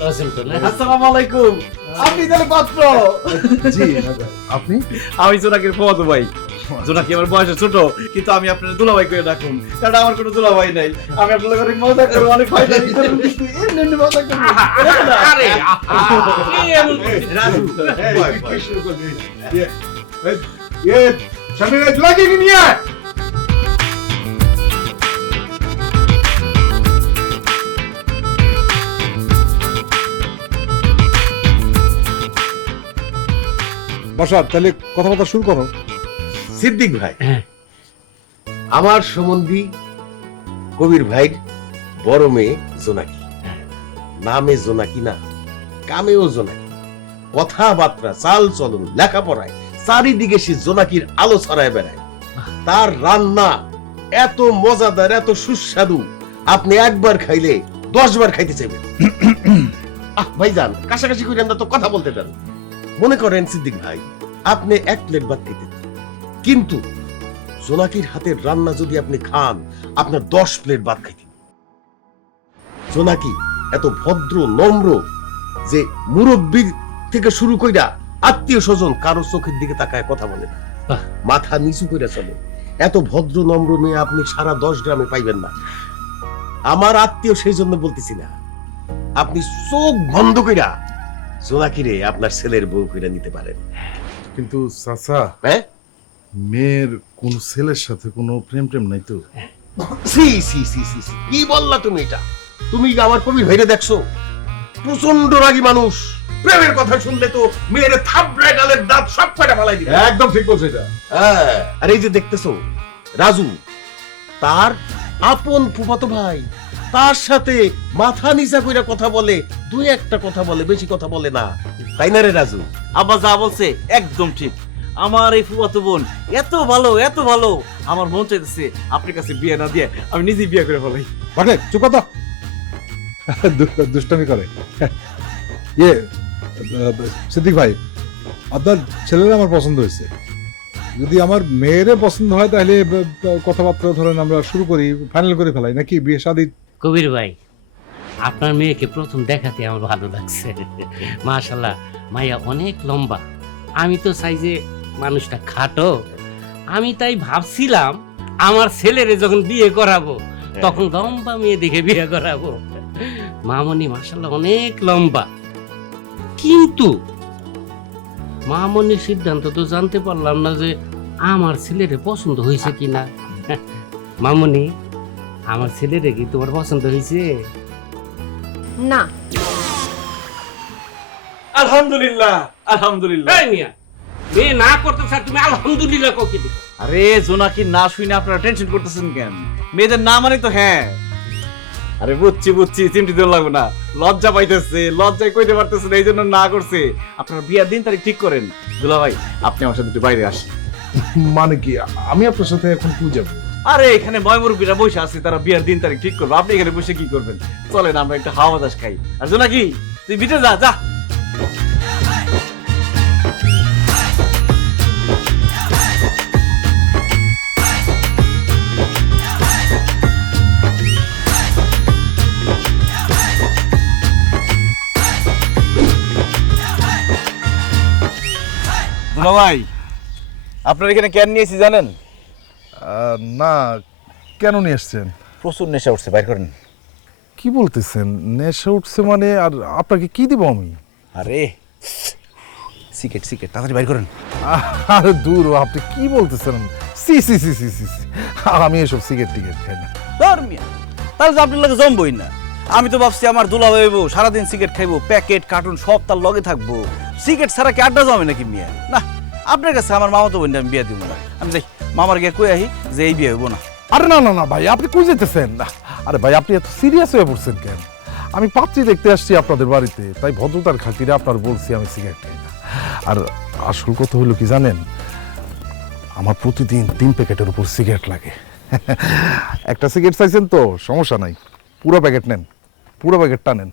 ভালো আছেন তো না? আসসালামু আলাইকুম। আপনি তাহলে পাত্র? জি আপনি? আমি জোনাকির ফুফাতো ভাই। জোনাকি আমার বয়সে ছোট, কিন্তু আমি আপনার দুলাভাই করে ডাকুন, কারণ আমার কোনো দুলাভাই নাই। আমি আপনার লগে অনেক মজা করব, অনেক ফাইটারি করব, কিন্তু এমনি মজা করব। আরে কি এমন রাজু, কি শুরু করলি? সামনে লাগিয়ে নিয়ে বসা, তাহলে কথাবার্তা শুরু করো। সিদ্দিক ভাই, হ্যাঁ। আমার সম্বন্ধী কবির ভাই বড় মেয়ে জোনাকি। নামে জোনাকি না, কামেও জোনাকি। কথাবার্তা, চাল চলন, লেখাপড়ায় চারিদিকে সে জোনাকির আলো ছড়ায় বেড়ায়। তার রান্না এত মজাদার, এত সুস্বাদু, আপনি একবার খাইলে 10 বার খাইতে চাইবেন। ভাইজান, কাছাকাছি কইরেন না তো, কথা বলতে দেন। মনে করেন সিদ্দিক ভাই, আপনি 1 প্লেট ভাত খেতে, কিন্তু জোনাকির হাতের রান্না যদি আপনি খান, আপনার 10 প্লেট ভাত খাইতে। জোনাকি এত ভদ্র, নম্র যে মুরব্বী থেকে শুরু কইরা আত্মীয় স্বজন কারো চোখের দিকে তাকায় কথা বলে না, মাথা নিচু কইরা চলে। এত ভদ্র নম্র মেয়ে আপনি সারা 10 গ্রামে পাইবেন না। আমার আত্মীয়, সেই জন্য বলতেছি না, আপনি চোখ বন্ধ কইরা জোনাকিরে আপনার ছেলের বউ কইরা নিতে পারেন। কিন্তু চাচা, হ্যাঁ, মেয়ের কোন ছেলের সাথে কোনো প্রেম টেম নাই তো? সি সি সি সি সি, কি বললা তুমি এটা? তুমি আমার কবি ভাইরে দেখছো? প্রচন্ড রাগী মানুষ। প্রেমের কথা শুনলে তো মেয়ের থাবড়ায় গালের দাঁত সব কয়টা ফালাই দিবে। একদম ঠিক বলছো এটা। হ্যাঁ, আর এই যে দেখতেছো রাজু, তার আপন ফুফাতো ভাই, তার সাথে মাথা নিচা কইরা কথা বলে, দুই একটা কথা বলে, বেশি কথা বলে না। তাই না রে রাজু? আব্বা যা বলছে একদম ঠিক। আমার এই ফুফাতো বোন এত ভালো, এত ভালো, আমার মন চাইতেছে আপনার কাছে বিয়ে না দিয়ে আমি নিজেই বিয়ে করে ফেলাই। পাগলে চুপ কথা, দুষ্টামি করে। ইয়ে সিদ্দিক ভাই, আপনার ছেলেরা আমার পছন্দ হয়েছে। যদি আমার মেয়েরে পছন্দ হয় তাহলে কথাবার্তা ধরেন আমরা শুরু করি, ফাইনাল করে ফেলাই নাকি বিয়ে শাদী? কবির ভাই, আপনার মেয়েকে প্রথম দেখাতে আমার ভালো লাগছে। মাশাআল্লাহ, মাইয়া অনেক লম্বা। আমি তো চাই যে মানুষটা খাটো। আমি তাই ভাবছিলাম আমার ছেলেরে যখন বিয়ে করাবো তখন লম্বা মেয়ে দেখে বিয়ে করাবো। মামনি মাশাআল্লাহ অনেক লম্বা, কিন্তু মামনির সিদ্ধান্ত তো জানতে পারলাম না যে আমার ছেলেরে পছন্দ হয়েছে কিনা। মামনি, আমার ছেলেরে কি তোমার পছন্দ হয়েছে? না। আলহামদুলিল্লাহ, আলহামদুলিল্লাহ। এই মিয়া, মেয়ে না করতে স্যার তুমি আলহামদুলিল্লাহ ককে দিছো? আরে জোনাকি না শুনে আপনারা টেনশন করতেছেন কেন? মেয়েদের না মানে তো হ্যাঁ। আরে বুঝছি বুঝছি, চিমটি দেওয়া লাগবে না। লজ্জা পাইতেছে, লজ্জায় কইতে পারতেছে না, এই জন্য না করছে। আপনারা বিয়ার দিন তারিখ ঠিক করেন। দুলা ভাই, আপনি আমার সাথে একটু বাইরে আসেন। মানে কি, আমি আপনার সাথে এখন কি যাবো? আরে এখানে ময়মুরব্বীরা বসে আছে, তারা বিয়ার দিন তারিখ ঠিক করবে। আপনি এখানে বসে কি করবেন? চলেন আমরা একটা হাওয়া বাতাস খাই। আর জোনাকি, তুই বিটে যা যা। দুলা ভাই, আপনার এখানে কেন নিয়েছি জানেন? না, কেন নিয়ে আসছেন? প্রচুর নেশা উঠছে, বাইর করেন। কি বলতেছেন? নেশা উঠছে মানে? আর আপনাকে কি দিব আমি? আরে সিগারেট, সিগারেট তাড়াতাড়ি বাইর করেন। আরে দূর, আপনি কি বলতেছেন? সি সি সি সি সি সি, আমি এসব সিগারেট টিকেট খাই না। ধর্মিয়া, তাহলে তো আপনার লগে জমবই না। আমি তো ভাবছি আমার দুলা ভাইবো সারাদিন সিগারেট খাইবো, প্যাকেট কার্টুন সব তার লগে থাকবো। সিগারেট ছাড়া কি আড্ডা জমে নাকি মিয়া? না, আপনার কাছে আমার মামা তো বোন আমি বিয়ে দিব না। আমি যাই মামার গিয়ে কই আহি যে এই বিয়ে হইব না। আরে না না না ভাই, আপনি কই যেতেছেন? আরে ভাই, আপনি এত সিরিয়াস হয়ে পড়ছেন কেন? আমি পাত্রী দেখতে আসছি আপনাদের বাড়িতে, তাই ভদ্রতার খাতিরে আপনার বলছি আমি সিগারেট খাই না। আর আসল কথা হলো কি জানেন, আমার প্রতিদিন 3 প্যাকেটের উপর সিগারেট লাগে। একটা সিগারেট চাইছেন তো সমস্যা নাই, পুরো প্যাকেট নেন, পুরো প্যাকেটটা নেন।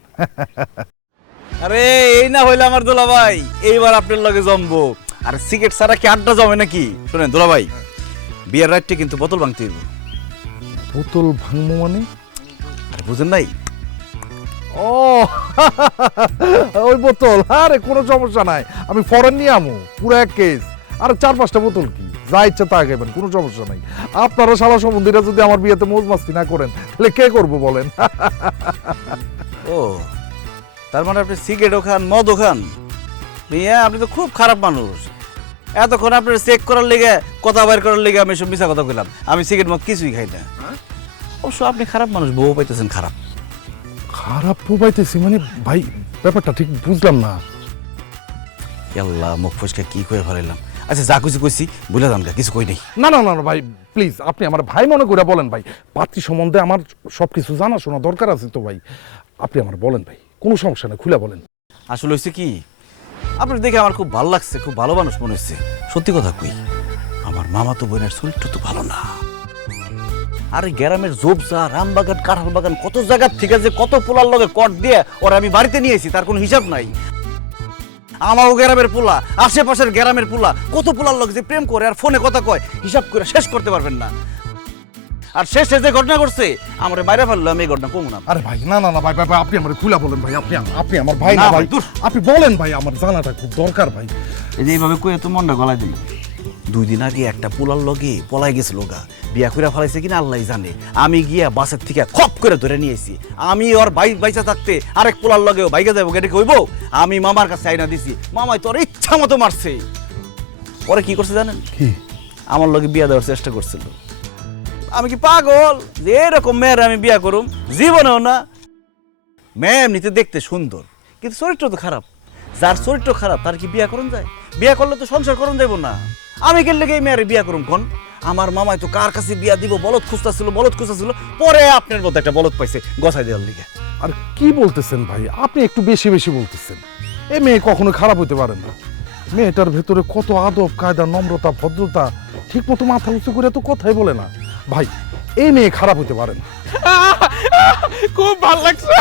আরে এই না হইলে আমার দুলা ভাই এইবার আপনার লগে জমবো। আর সিগারেট ছাড়া কি আড্ডা জমে নাকি? শুনেন দুলা ভাই, বিয়ের রাইটে কিন্তু বোতল ভাঙতে হইব। বোতল ভাঙবো মানে? আরে বুঝেন নাই, ও ওই বোতল, আরে কোনো সমস্যা নাই, আমি ফরেন নিয়ে আমু, পুরো এক কেস। আরে 4-5টা বোতল কি, যা ইচ্ছা তা খাইবেন, কোনো সমস্যা নাই। আপনারা শালা সম্বন্ধীরা যদি আমার বিয়েতে মৌজ মাস্তি না করেন তাহলে কে করবো বলেন? ও তার মানে আপনি সিগারেটও খান, মদও খান? মিয়া আপনি তো খুব খারাপ মানুষ। এতক্ষণ আপনার চেক করার লেগে, কথা বাইর করার লেগে আমি সব মিছা কথা কইলাম। আমি সিগারেট মদ কিছুই খাই না। অবশ্য আপনি খারাপ মানুষ, বউ পাইতেছেন খারাপ। খারাপ পোবাইতেছি মানে ভাই, ব্যাপারটা ঠিক বুঝলাম না। আল্লাহ, মুখ ফসকে কি কয়ে ফেলাইলাম। আচ্ছা যা কিছু কইছি বুঝলে যান, কিছু কই নেই। না না না না ভাই, প্লিজ আপনি আমার ভাই মনে করে বলেন ভাই, পাত্রী সম্বন্ধে আমার সবকিছু জানাশোনা দরকার আছে তো ভাই, আপনি আমার বলেন ভাই, কোনো সমস্যা নেই, খুলে বলেন। আসলে হয়েছে কি, আপনার দেখে আমার খুব ভালো লাগছে, খুব ভালো মানুষ মনে হচ্ছে। সত্যি কথা কই, আমার মামা তো বোনের চরিত্র তো ভালো না। আরে গ্রামের জোবজা, রামবাগান, কাঁঠাল বাগান, কত জায়গার থেকে যে কত পোলার লগে কট দিয়ে ওরা আমি বাড়িতে নিয়ে এসেছি, তার কোনো হিসাব নাই। আমারও গ্রামের পোলা, আশেপাশের গ্রামের পোলা, কত পোলার লগে যে প্রেম করে আর ফোনে কথা কয়, হিসাব করে শেষ করতে পারবেন না। আর শেষে যে ঘটনা করছে, আমার মাইরা ফেললো, আমি এই ঘটনা কমু না। আরে ভাই না না না ভাই ভাই ভাই, আপনি আমার খুলে বলেন ভাই, আপনি আমার ভাই না না ভাই, ভাই, দূর। আপনি বলেন ভাই, আমার জানাটা খুব দরকার ভাই। এই যে এইভাবে কয়ে তো মনটা গলায় দিল। 2 দিন আগে একটা পোলার লগে পলাই গেছিল গা, বিয়া কইরা ফেলাইছে কিনা আল্লাহ জানে। আমি গিয়া বাসের থেকে খপ করে ধরে নিয়েছি। আমি ওর ভাই বাইচা থাকতে আরেক পোলার লগেও বাইকে যাবো, এটা কইব? আমি মামার কাছে আইনা দিছি, মামাই তোর ইচ্ছা মতো মারছে। পরে কি করছে জানেন? কি? আমার লগে বিয়া দেওয়ার চেষ্টা করছিল। আমি কি পাগল যে এরকম মেয়ের আমি বিয়া করুম? জীবনেও না। মেয়ে এমনিতে দেখতে সুন্দর, কিন্তু চরিত্র তো খারাপ। যার চরিত্র খারাপ তার কি বিয়া করুন যায়? বিয়া করলে তো সংসার করুন যাইব না। আমি কেন লেগে এই মেয়ের বিয়া করুম কোন? আমার মামাই তো কার কাছে বিয়া দিব বলদ খুঁজতেছিল, পরে আপনার মধ্যে একটা বলদ পাইছে গছাই দেওয়ার লিগে। আর কি বলতেছেন ভাই, আপনি একটু বেশি বেশি বলতেছেন। এই মেয়ে কখনো খারাপ হইতে পারে না। মেয়েটার ভেতরে কত আদব কায়দা, নম্রতা, ভদ্রতা, ঠিক মতো মাথা উঁচু করে তো কথাই বলে না ভাই। এই মেয়ে খারাপ হইতে পারে না। খুব ভালো লাগছে।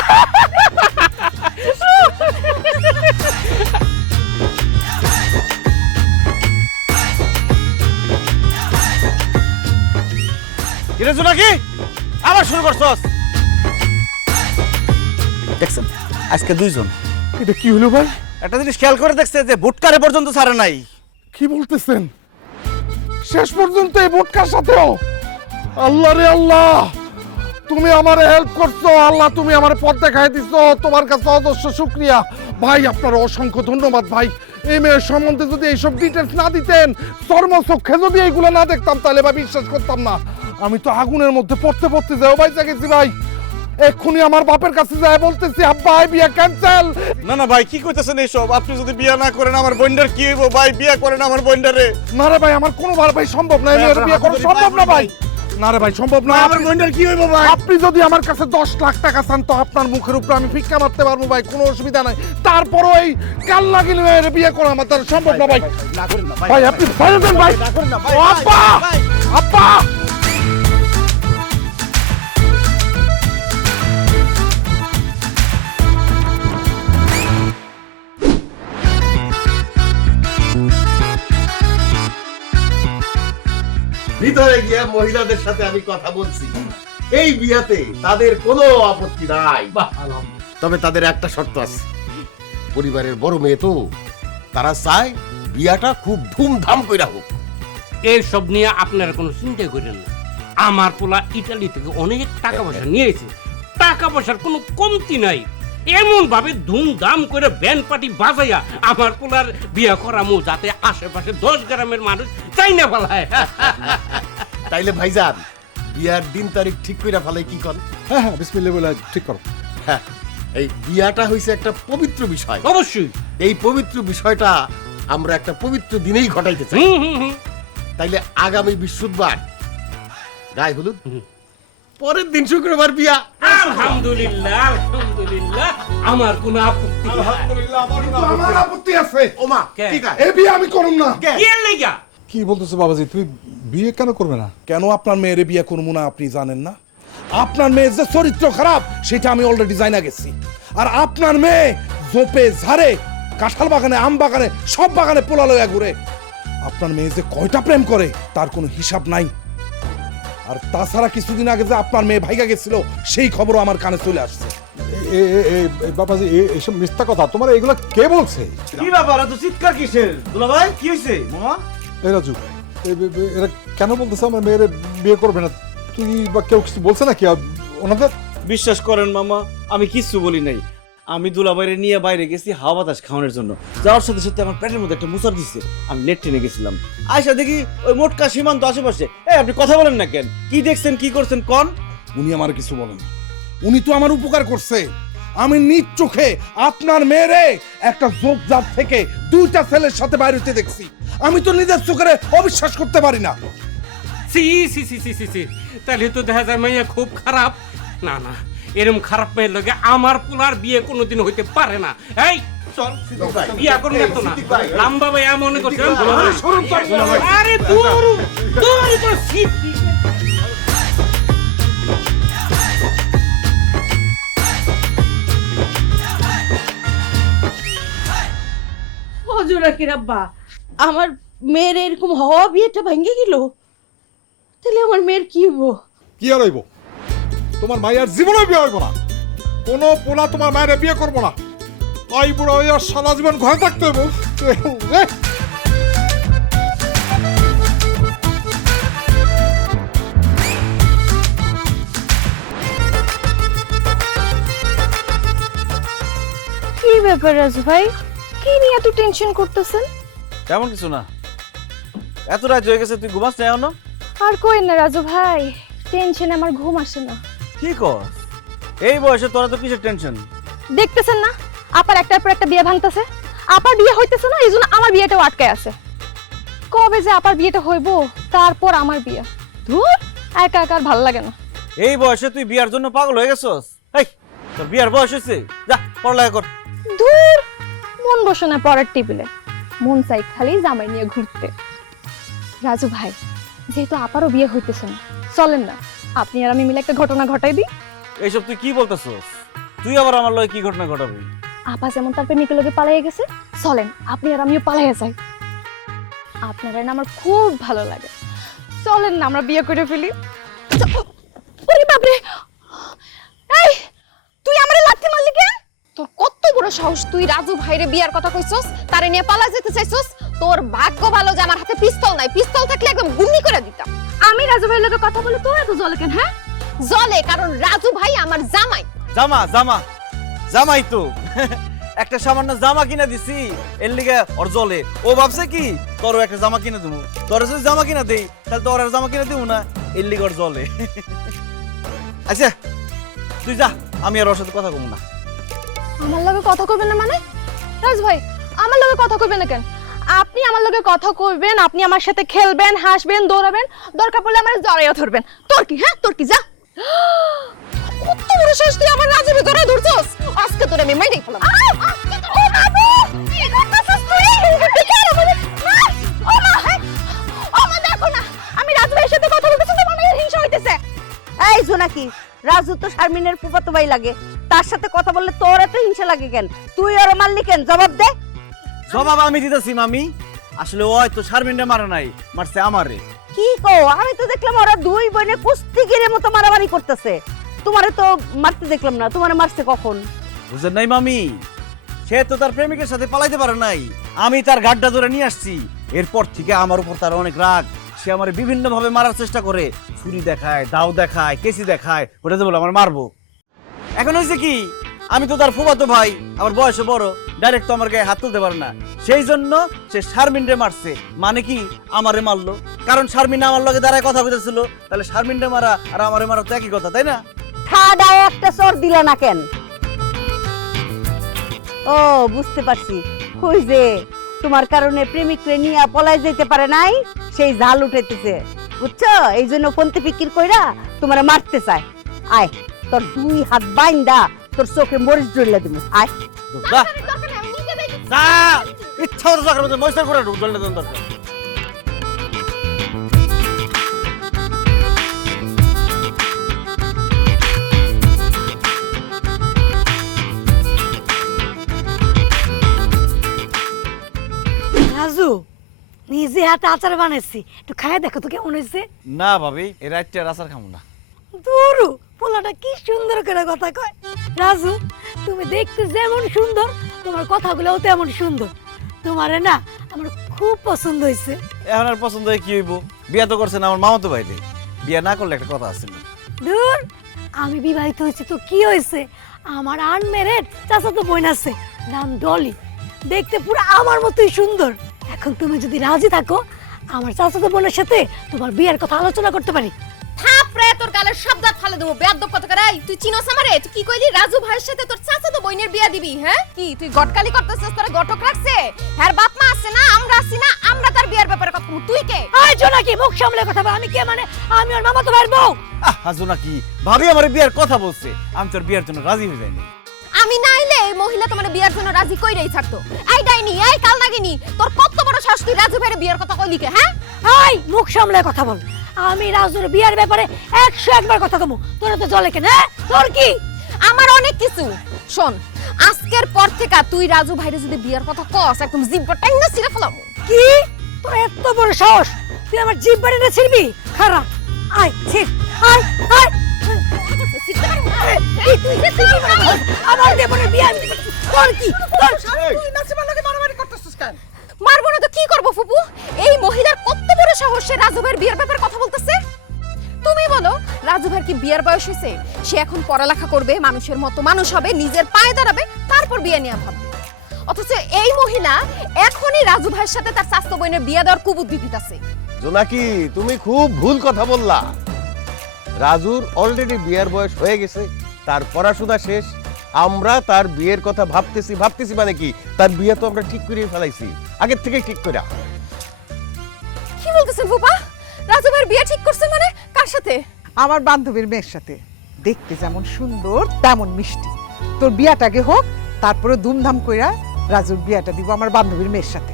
কিরে জোনাকি, আবার শুরু করছস? দেখছেন আজকে 2 জন। এটা কি হলো ভাই? একটা জিনিস খেয়াল করে দেখছে যে ভোটকারে পর্যন্ত ছাড়ে নাই। কি বলতেছেন? শেষ পর্যন্ত এই ভোটকার সাথেও? আল্লাহ রে আল্লাহ, তুমি আমারে হেল্প করছো আল্লাহ, তুমি আমার পথ দেখাই দিছো, তোমার কাছে অজস্র শুকরিয়া ভাই, আপনার অসংখ্য ধন্যবাদ ভাই। এই মেয়ের সম্বন্ধে যদি এইসব ডিটেলস না দিতেন, চর্মচক্ষে যদি এইগুলো না দেখতাম, তাহলে ভাই বিশ্বাস করতাম না। আমি তো আগুনের মধ্যে পড়তে পড়তে যাও ভাই, গেছি ভাই। এক্ষুনি আমার বাপের কাছে যায় বলতেছি, আব্বা এই বিয়া ক্যান্সেল। না না ভাই, কি কইতেছেন এইসব? আপনি যদি বিয়া না করেন আমার বোনটার কি হইব? ভাই বিয়া করেন আমার বোনটারে। না রে ভাই, আমার কোনোবার ভাই সম্ভব না, এই মেয়ের বিয়ে করা সম্ভব না ভাই। না রে ভাই, সম্ভব না। আমার বোনটার কি হইব ভাই? আপনি যদি আমার কাছে 10 লাখ টাকা চান তো আপনার মুখের উপরে আমি ভিক্ষা মারতে পারবো ভাই, কোনো অসুবিধা নাই। তারপরও এই কাল লাগিলে মেয়ের বিয়ে করা আমার দ্বারা সম্ভব না ভাই। না করেন না ভাই আপনি বাইরে দেন ভাই। না করেন না ভাই। ও আব্বা, আব্বা। ভিতরে গিয়া মহিলাদের সাথে আমি কথা বলছি, এই বিয়াতে তাদের কোনো আপত্তি নাই। তবে তাদের একটা শর্ত আছে, পরিবারের বড় মেয়ে তো, তারা চায় বিয়াটা খুব ধুমধাম কইরা হোক। এইসব নিয়ে আপনারা কোনো চিন্তা করেন না। আমার পোলা ইটালি থেকে অনেক টাকা পয়সা নিয়েছে, টাকা পয়সার কোনো কমতি নাই। এমন ভাবে ধুমধাম করে ব্যান্ড পার্টি বাজাইয়া আমার পোলার বিয়া করামু, যাতে আশেপাশে 10 গ্রামের মানুষ চাই না ফেলায়। তাইলে ভাইজান বিয়ার দিন তারিখ ঠিক কইরা ফেলাই কি কর? হ্যাঁ হ্যাঁ, বিসমিল্লাহ বলে ঠিক করো। হ্যাঁ, এই বিয়াটা হইছে একটা পবিত্র বিষয়। অবশ্যই। এই পবিত্র বিষয়টা আমরা একটা পবিত্র দিনেই ঘটাইতে চাই। তাইলে আগামী বৃহস্পতিবার গায়ে হলুদ, পরের দিন শুক্রবার বিয়া। আলহামদুলিল্লাহ, আলহামদুলিল্লাহ, আমার কোনো আপত্তি নাই। আমার আপত্তি আছে। ওমা কে? ঠিক আছে। এই বিয়ে আমি করব না। কি লেগা? কি বলতেছো বাবাজি, তুমি বিয়ে কেন করবে না? কেন আপনার মেয়ের বিয়ে করবো না আপনি জানেন না? আপনার মেয়ের যে চরিত্র খারাপ সেটা আমি অলরেডি জানা গেছি। আর আপনার মেয়ে জোপে ঝাড়ে, কাঁঠাল বাগানে, আম বাগানে, সব বাগানে পোলা লইয়া ঘুরে। আপনার মেয়ে যে কয়টা প্রেম করে তার কোনো হিসাব নাই। আর তাছাড়া কিছুদিন আগে যে আপনার মেয়ে ভাইগা গেছিল সেই খবরও আমার কানে চলে আসছে। বাবাজি এসব মিথ্যা কথা তোমার এগুলো কে বলছে? কি ব্যাপার এত চিৎকার কিসের? দুলা ভাই কি হয়েছে মামা? এই রাজু এরা কেন বলতেছে আমার মেয়ের বিয়ে করবে না? তুই বা কেউ কিছু বলছে নাকি ওনাদের? বিশ্বাস করেন মামা, আমি কিচ্ছু বলি নাই। আমি দুলাভাইরে নিয়ে বাইরে গেছি হাওয়া বাতাস খাওয়ানোর জন্য। যাওয়ার সাথে সাথে আমার পেটের মধ্যে একটা মুসার দিচ্ছে। আমি লেট ট্রেনে গেছিলাম, আয়সা দেখি ওই মোটকা সীমান্ত আশেপাশে। এই আপনি কথা বলেন না কেন? কি দেখছেন, কি করছেন কোন? উনি আমার কিছু বলেন, উনি তো আমার উপকার করছে। আমি নিজ চোখে আপনার মেয়েরে একটা জোপজাপ থেকে 2টা ছেলের সাথে বাইরে হতে দেখছি। আমি তো নিজের চোখে অবিশ্বাস করতে পারি না। সি সি সি সি সি সি তাহলে তো দেখা যায় মাইয়া খুব খারাপ। না না, এরকম খারাপ মেয়ের লগে আমার পোলার বিয়ে কোনোদিন হইতে পারে না। এই চল বিয়া করুন না তো না, রামবা ভাই মনে করছিলাম। আরে দূর দূর তো সিট। হজুরা কি রাব্বা, আমার মেয়ের এরকম হওয়া বিয়েটা ভেঙে গেল, তাহলে আমার মেয়ের কি হবো? কি আর হইব? তোমার মায়ের জীবনে বিয়ে হইব না। কোনো পোলা তোমার মায়ের বিয়ে করবো না। তাই বুড়ো হইয়া সারা জীবন ঘরে থাকতে হইব। কি ব্যাপার রাজু ভাই, কি নিয়ে এত টেনশন করতেছেন? তেমন কিছু না। এত রাত হয়ে গেছে, তুই ঘুমাস না এখনো? আর কই না রাজু ভাই, টেনশনে আমার ঘুম আসে না। কি কর? এই বয়সে তোরা তো কিসের টেনশন? দেখতেছেন না আপার একটার পর একটা বিয়ে ভাঙতেছে। আপার বিয়ে হইতেছে না, এই জন্য আমার বিয়েটাও আটকায় আছে। কবে যে আপার বিয়েটা হইব, তারপর আমার বিয়ে। ধুর, একা একা আর ভালো লাগে না। এই বয়সে তুই বিয়ার জন্য পাগল হয়ে গেছস? এই তোর বিয়ার বয়স হয়েছে, যা পড়ালেখা কর। ধুর, মন বসে না পড়ার টেবিলে, মন চাই খালি জামাই নিয়ে ঘুরতে। রাজু ভাই, যেহেতু আপারও বিয়ে হইতেছে না, চলেন না আপনি আর আমি মিলে একটা ঘটনা ঘটাই দিই। এইসব তুই কি বলতেছস? তুই আবার আমার লগে কি ঘটনা ঘটাবি? আপা যেমন তার প্রেমিকের লগে পালাইয়া গেছে, চলেন আপনি আর আমিও পালাইয়া যাই। আপনারা না আমার খুব ভালো লাগে, চলেন না আমরা বিয়ে করে ফেলি। ওরে বাপরে, এই তুই আমারে লাথি মারলি কেন? তোর কত বড় সাহস, তুই রাজু ভাইরে বিয়ার কথা কইছস, তারে নিয়ে পালা যেতে চাইছস? তোর ভাগ্য ভালো যে আমার হাতে পিস্তল নাই, পিস্তল থাকলে একদম গুলি করে দিতাম। আমি রাজু ভাইয়ের লগে কথা বলে তোর এত জ্বলে কেন? হ্যাঁ জ্বলে কারণ রাজু ভাই আমার জামাই। জামা জামা জামাই তো একটা সামান্য জামা কিনা দিছি, এর লিগে ওর জ্বলে। ও ভাবছে কি তোরও একটা জামা কিনে দেবো। তোর যদি জামা কিনা দেই তাহলে তোর আর জামা কিনে দেবো না, এর লিগে ওর জ্বলে। আচ্ছা তুই যা, আমি আর ওর সাথে কথা কমু না। আমার লগে কথা কইবেন না মানে? রাজ ভাই আমার লগে কথা কইবেন না কেন? আপনি আমার লগে কথা কইবেন, আপনি আমার সাথে খেলবেন, হাসবেন, দৌড়াবেন, দরকার পড়লে আমার জড়াইয়া ধরবেন। তোর কি? হ্যাঁ তোর কি? যা। কত বড় সাহস তুই আমার রাজুরে ধরে ধরছস? আজকে তোরে আমি মাইরাই ফেলাম। ও বাবু, কি করতেছস তুই? ও মা, ও মা দেখো না, আমি রাজু ভাইয়ের সাথে কথা বলতেছি তো মনে হিংসা হইতেছে। এই জোনাকি, রাজু তো শারমিনের ফুফাতো ভাই লাগে, তার সাথে কথা বললে তোর এত হিংসা লাগে কেন? তুই ওরে মারলি কেন? জবাব দে। জবাব আমি দিতেছি মামি। আসলে ওই তো শারমিনরে মারে নাই, মারছে আমারে। কি কো? আমি তো দেখলাম ওরা দুই বোনে কুস্তিগিরের মতো মারামারি করতেছে। তোমারে তো মারতে দেখলাম না, তোমারে মারছে কখন? বুঝেন নাই মামি, সে তো তার প্রেমিকের সাথে পালাইতে পারে নাই, আমি তার গাড্ডা ধরে নিয়ে আসছি। এরপর থেকে আমার উপর তার অনেক রাগ, সে আমার বিভিন্ন ভাবে মারার চেষ্টা করে, ছুরি দেখায়, দাও দেখায়, কেসি দেখায়, ওটাতে বলে আমার মারবো। এখন হয়েছে কি, আমি তো তার ফুফাতো ভাই, আমার বয়সে বড়, ডাইরেক্ট তো আমার গায়ে হাত তুলতে পারে না। সেই জন্য সে শারমিনরে মারছে। মানে কি আমারে মারলো, কারণ শারমিন আমার লগে দাঁড়ায় কথা বলতেছিল, তাহলে শারমিনরে মারা আর আমারে মারা তো একই কথা, তাই না? ঠাডায় একটা চর দিলা না কেন? ও বুঝতে পারছি, ওই যে তোমার কারণে প্রেমিকরে নিয়ে পলাই যেতে পারে নাই, সেই জাল উঠাইতেছে, বুঝছো? এই জন্য কোনতে ফিকির কইরা তোমারে মারতে চায়। আয় তোর দুই হাত বাইন্দা তোর চোখে মরিচ জ্বলে দিবি। আয়। যা, যা, ইচ্ছা মতো চাকর মতো ময়সার করে ঢুক জলটা দরকার। রাজু, নিজে হাতে আচার বানাইছি, একটু খায় দেখো তো কেমন হয়েছে। না ভাবি, এই রাতটা আর আচার খাবো না। দূরু পোলাটা কি সুন্দর করে কথা কয়। রাজু, তুমি দেখতে যেমন সুন্দর, তোমার কথাগুলোও তেমন সুন্দর। তোমারে না আমার খুব পছন্দ হয়েছে। এখন আর পছন্দ হয় কি হইব? বিয়া তো করছেন আমার মামাতো ভাইরে, বিয়া না করলে একটা কথা আছে। দূর, আমি বিবাহিত হয়েছি তো কি হয়েছে? আমার আনমেরিড চাচাতো বোন আছে, নাম ডলি। দেখতে পুরো আমার মতোই সুন্দর। এখন তুমি যদি রাজি থাকো, আমার চাচাতো বোনের সাথে তোমার বিয়ের কথা আলোচনা করতে পারি। থাপড়ে তোর গালের সব দাঁত ফালে দেবো। বেয়াদব কথা করে। তুই চিনোস আমারে? তুই কি কইলি রাজু ভাইয়ের সাথে তোর চাচাতো বোনের বিয়া দিবি? হ্যাঁ কি তুই গটকালি করতেছিস? তোর গটক রাখছে? হ্যাঁ বাপ মা আছে না, আমরা আছি না, আমরা তার বিয়ার ব্যাপারে কথা বলবো। তুই কে? আয় জোনাকি, মুখ সামলে কথা বল। আমি কে মানে? আমি ওর মামাতো ভাইয়ের বউ। আজ নাকি ভাবি আমার বিয়ার কথা বলছে, আমি তোর বিয়ার জন্য রাজি হয়ে যাইনি। আমি না আইলে এই মহিলা তোমার বিয়ার জন্য রাজি কইরাই ছাড়তো। এই ডাইনি, এই কাল নাগিনি, তোর কত বড় সাহস তুই রাজু ভাইয়ের বিয়ার কথা কইলি কে? হ্যাঁ আয় মুখ সামলে কথা বল। আমি রাজুর বিয়ার ব্যাপারে 101 বার কথা কমু। তোর তো জলে কেন? হ্যাঁ তোর কি? আমার অনেক কিছু। শোন, আজকের পর থেকে তুই রাজু ভাইরে যদি বিয়ার কথা কস, একদম জিব্বা টাইনা ছিঁড়ে ফেলামু। কি? তোর এত বড় সাহস? তুই আমার জিভ বাড়িতে ছিড়বি? খারাপ। আয় ছিড়, আয় আয়। আমার দেবরের বিয়ে আমি দিবি। তোর কি? তোর তুই নাচিবার লাগে মারামারি করতেছিস কেন? মারবো না তো কি করবো ফুপু? এই মহিলার কত বড় সাহস, সে রাজু ভাইয়ের বিয়ের ব্যাপারে কথা বলতেছে। তুমি বলো, রাজু ভাইয়ের কি বিয়ের বয়স হয়েছে? সে এখন পড়ালেখা করবে, মানুষের মতো মানুষ হবে, নিজের পায়ে দাঁড়াবে, তারপর বিয়ে নিয়ে ভাববে। অথচ এই মহিলা এখনই রাজু ভাইয়ের সাথে তার চাচাতো বোনের বিয়ে দেওয়ার কুবুদ্ধি দিতেছে। জোনাকি, তুমি খুব ভুল কথা বললা। রাজুর অলরেডি বিয়ের বয়স হয়ে গেছে, তার পড়াশোনা শেষ। আমরা তার বিয়ের কথা ভাবতেছি মানে কি, তার বিয়ে তো আমরা ঠিক করে ফেলাইছি, আগের থেকে ঠিক করে। কি বলতেছেন ফুপা? রাজু ভাইয়ের বিয়ে ঠিক করছেন মানে? কার সাথে? আমার বান্ধবীর মেয়ের সাথে। দেখতে যেমন সুন্দর তেমন মিষ্টি। তোর বিয়াটাকে হোক, তারপরে ধুমধাম কইরা রাজুর বিয়াটা দিব আমার বান্ধবীর মেয়ের সাথে।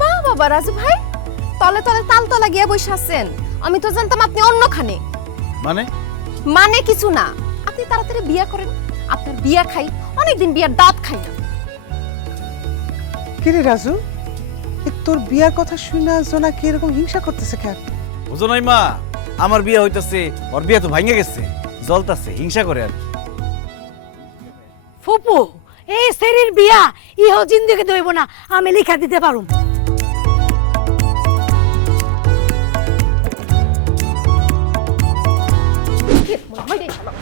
বাহ বাবা, রাজু ভাই তলে তলে তালতলা গিয়ে বসে আছেন। আমি তো জানতাম আপনি অন্যখানে। মানে কিছু না, আপনি তাড়াতাড়ি বিয়ে করেন, আপনার বিয়া খাই। অনেকদিন বিয়ার দাঁত খাই না। কিরে রাজু, তোর বিয়ার কথা শুনে জোনাকি এরকম হিংসা করতেছে কেন? বুঝো নাই মা, আমার বিয়ে হইতাছে, ওর বিয়ে তো ভাঙে গেছে, জ্বলতাছে, হিংসা করে আর কি। ফুপু, এই শরীর বিয়া ইহো জিন্দেগি দইব না, আমি লিখা দিতে পারুম।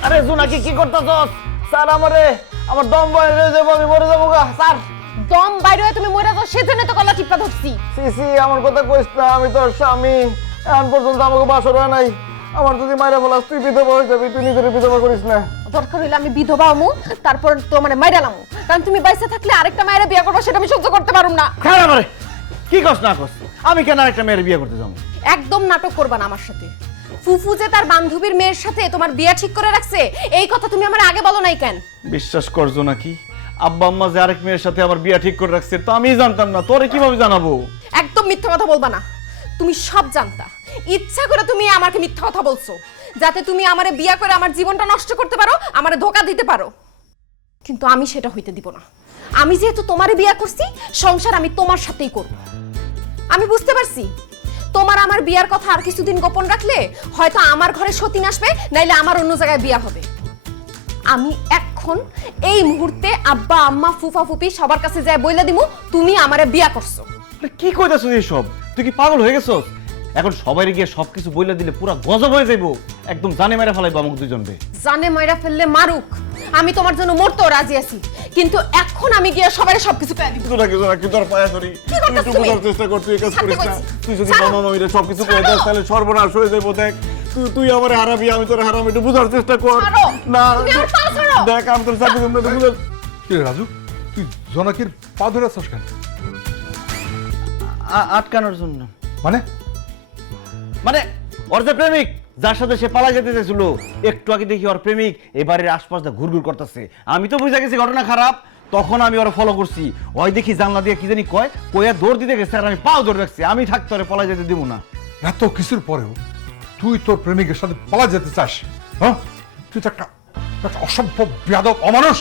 আরে জোনাকি কি করতেছস? স্যার আমার দম বাইরে যাবো, আমি মরে যাবো গা স্যার। দম বাইরে হয়ে তুমি মরে যাও, সেজন্য তো গলা টিপা ধরছি। সিসি, আমার কথা কইস না, আমি তোর স্বামী। এখন পর্যন্ত আমাকে বাসর হয় নাই। আমার যদি মাইরা বলাস তুই বিধবা হয়ে যাবি, তুই নিজের বিধবা করিস না। দরকার হইলে আমি বিধবা হমু, তারপর তোমার মাইরালামু। কারণ তুমি বাইসে থাকলে আরেকটা মায়েরা বিয়ে করবো, সেটা আমি সহ্য করতে পারুম না। খারাপ রে, কি কস না কস? আমি কেন আরেকটা মেয়ের বিয়ে করতে যাবো? একদম নাটক করবা না আমার সাথে। ফুফু যে তার বান্ধবীর মেয়ের সাথে তোমার বিয়ে ঠিক করে রাখছে, এই কথা তুমি আমার আগে বলো নাই কেন? বিশ্বাস করছো নাকি? আব্বা আম্মা যে আরেক মেয়ের সাথে আমার বিয়ে ঠিক করে রাখছে, তো আমি জানতাম না। তোরে কিভাবে জানাবো? একদম মিথ্যা কথা বলবা না। তুমি সব জানতা, ইচ্ছা করে তুমি আমাকে মিথ্যা কথা বলছো, যাতে তুমি আমারে বিয়ে করে আমার জীবনটা নষ্ট করতে পারো, আমারে ধোঁকা দিতে পারো। কিন্তু আমি সেটা হইতে দিব না। আমি যেহেতু তোমারে বিয়ে করছি, সংসার আমি তোমার সাথেই করব। আমি বুঝতে পারছি তোমার আমার বিয়ার কথা আর কিছুদিন গোপন রাখলে হয়তো আমার ঘরে সতীন আসবে, নাইলে আমার অন্য জায়গায় বিয়া হবে। আমি এখন এই মুহূর্তে আব্বা আম্মা ফুফা ফুপি সবার কাছে যায় বইলা দিমু তুমি আমারে বিয়া করছো। কি কইতাছিস এসব? তুই কি পাগল হয়ে গেছস? এখন সবাই গিয়ে সবকিছু বইলা দিলে পুরা গজব হয়ে যাইবো, একদম জানে মেরে ফেলাইবো আমাকে দুজনকে। জানে মাইরা ফেললে মারুক, আমি তোমার জন্য মরতেও রাজি আছি, কিন্তু এখন আমি গিয়ে সবাই সবকিছু পেয়ে দিব। কি তোর পায়া ধরি, তুই একটু বোঝার চেষ্টা কর, তুই কাজ করিস না। তুই যদি মামা মামিরে সবকিছু কয়ে দাস, তাহলে সর্বনাশ হয়ে যাইবো। দেখ তুই আমার হারাবি, আমি তোর হারাম, একটু বোঝার চেষ্টা কর। না দেখ, আমি তোর সাথে বুঝার। কি রে রাজু, তুই জোনাকির পা ধরে আছিস কেন? আটকানোর জন্য। মানে মানে ওর যে প্রেমিক, যার সাথে সে পালা যেতে চাইছিল, একটু আগে দেখি ওর প্রেমিক এবারের আশপাশ দিয়ে ঘুরঘুর করতেছে। আমি তো বুঝা গেছি ঘটনা খারাপ, তখন আমি ওরা ফলো করছি। ওই দেখি জানলা দিয়ে কি জানি কয়া দৌড় দিতে গেছে, আর আমি পাও দৌড় রাখছি। আমি থাকতে ওরে পালা যেতে দিব না। এত কিছুর পরেও তুই তোর প্রেমিকের সাথে পালা যেতে চাস? হ্যাঁ, তুই তো একটা অসম্ভব বেয়াদব অমানুষ।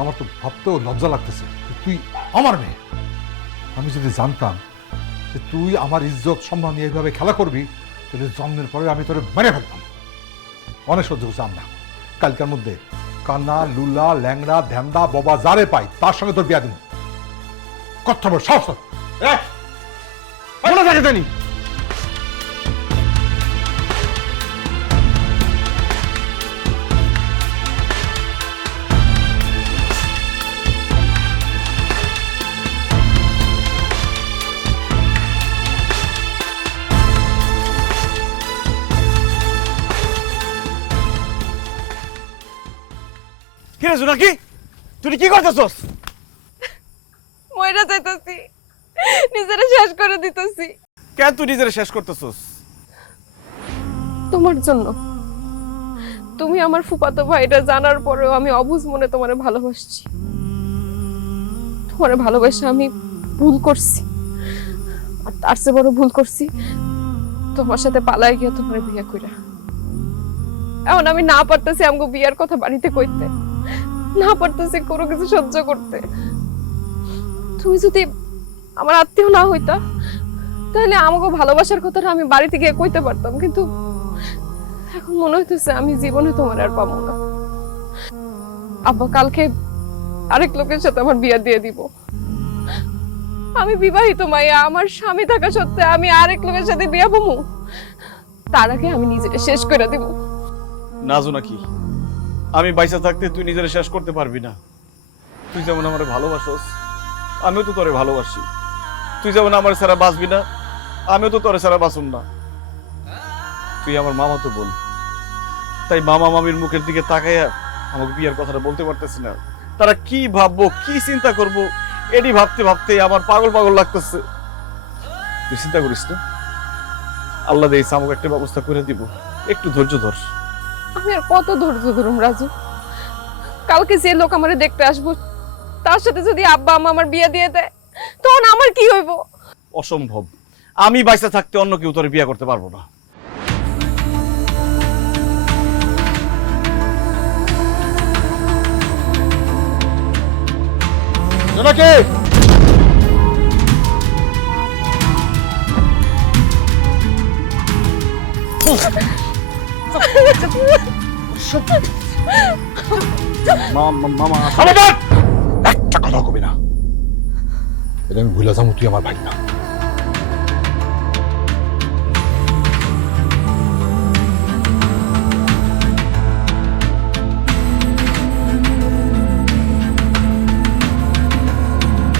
আমার তো ভাবতেও লজ্জা লাগতেছে তুই আমার মেয়ে। আমি যদি জানতাম যে তুই আমার ইজ্জত সম্মান নিয়ে এইভাবে খেলা করবি, তাহলে জন্মের পরে আমি তোরে মেরে ফেলতাম। অনেক সহ্য করছে আমরা। কালকার মধ্যে কান্না, লুলা, ল্যাংড়া, ধ্যান্দা, বাবা যারে পাই তার সঙ্গে তোর বিয়া দিব। কথা বল, সাহস তোর। মনে থাকে জানি। কি রে জোনাকি, তুই কি করতেছস? মইরা যাইতাছি, নিজেরে শেষ করে দিতেছি কেন তুই নিজের শেষ করতেছস? তোমার জন্য। তুমি আমার ফুফাতো ভাইটা জানার পরেও আমি অবুঝ মনে তোমারে ভালোবাসছি। তোমারে ভালোবাসা আমি ভুল করছি, আর তার চেয়ে বড় ভুল করছি তোমার সাথে পালায় গিয়ে তোমার বিয়ে কইরা। এখন আমি না পারতেছি আমগো বিয়ার কথা বাড়িতে কইতে, না পারতেছি কোনো কিছু সহ্য করতে। তুমি যদি আমার আত্মীয় না হইতা তাহলে আমাকে ভালোবাসার কথাটা আমি বাড়িতে গিয়ে কইতে পারতাম, কিন্তু এখন মনে হইতেছে আমি জীবনে তোমার আর পাবো না। আব্বা কালকে আরেক লোকের সাথে আমার বিয়ে দিয়ে দিব। আমি বিবাহিত মাইয়া, আমার স্বামী থাকা সত্ত্বে আমি আরেক লোকের সাথে বিয়ে পাবো? তার আগে আমি নিজেকে শেষ করে দিব। না জোনাকি, আমি বাইসা থাকতে তুই নিজের শেষ করতে পারবি না। তুই যেমন আমার ভালোবাসস, আমিও তো তোরে ভালোবাসি। তুই যেমন আমার ছাড়া বাঁচবি না, আমিও তো তোরে ছাড়া বাঁচুম না। তুই আমার মামা তো বোন, তাই মামা মামির মুখের দিকে তাকাইয়া আমাকে বিয়ের কথাটা বলতে পারতেছি না। তারা কি ভাববো, কি চিন্তা করবো, এটি ভাবতে ভাবতে আমার পাগল পাগল লাগতেছে। তুই চিন্তা করিস না, আল্লাহ দিয়েছে আমাকে একটা ব্যবস্থা করে দিব, একটু ধৈর্য ধর। আমি আর কত ধৈর্য ধরুম রাজু? কালকে যে লোক আমারে দেখতে আসবো তার সাথে যদি আব্বা আম্মা আমার বিয়ে দিয়ে দেয় তখন আমার কি হইব? অসম্ভব, আমি বাইসা থাকতে অন্য কেউ তোরে বিয়ে করতে পারবো না। জোনাকি, মামা একটা কথা কবি না, এটা আমি ভুলে যাবো তুই আমার ভাই না।